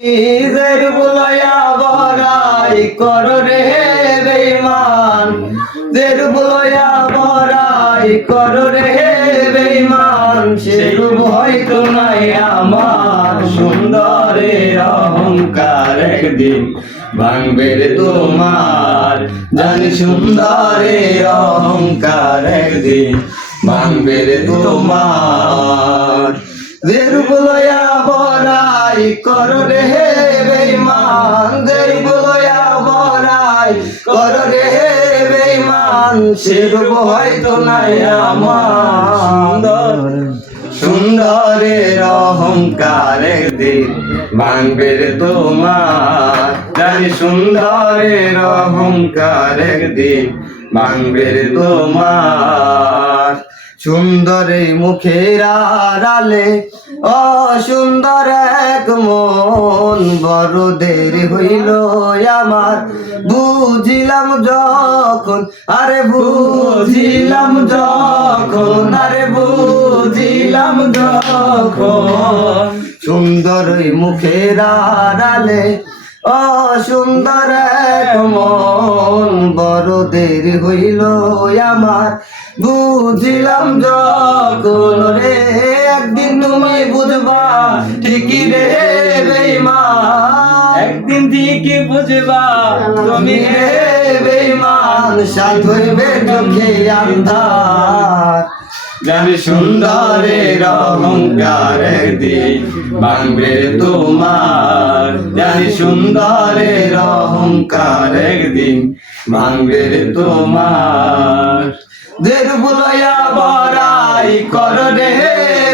ঈদের বুলয়া বরাই কর রে বেঈমান। দের বুলয়া বরাই কর রে বেঈমান। সেরূপ হয়তো নাই আমার সুন্দরের অহংকার একদিন ভাঙবে তোমার। জানি সুন্দরের অহংকার একদিন ভাঙবে তোমার। দের বুলয়া বরাই কর রে হে বেঈমান দের বুলয়া বরাই কর রে হে বেঈমান, সেরূপ হয়তো নাই আমার। সুন্দরের অহংকার দিন ভাঙবে তোমার। জানি সুন্দরের অহংকার দিন ভাঙবে তোমার। সুন্দরে মুখের আড়ালে অসুন্দর এক মন বড় হইল আমার। বুঝিলাম যখন, আরে বুঝিলাম যখন, আরে বুঝিলাম যখন। সুন্দর মুখের আড়ালে অসুন্দর এক বড় দেরি হইল আমার। বুঝিলাম যখন রে, একদিন তুমি বুঝবা, ঠিকই রে বেইমান একদিন ঠিকই বুঝবা, তুমি রে বেইমান সাথ হইবে চোখে আন্ধার। জানি সুন্দরের অহংকার একদিন ভাঙবে তোমার। সুন্দরের অহংকার একদিন ভাঙবে তোমার। দের বুলয়া বড়াই কর রে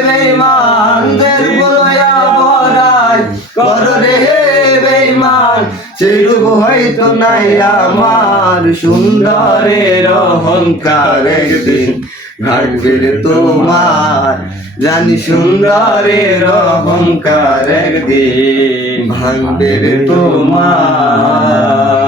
বেইমান দের বুলয়া বড়াই কর রে বেইমান সেরূপ হয়তো নাই আমার সুন্দরের অহংকার একদিন রে তোমার। জানি সুন্দরের অহংকার একদিন। ভাঙবে রে তোমার।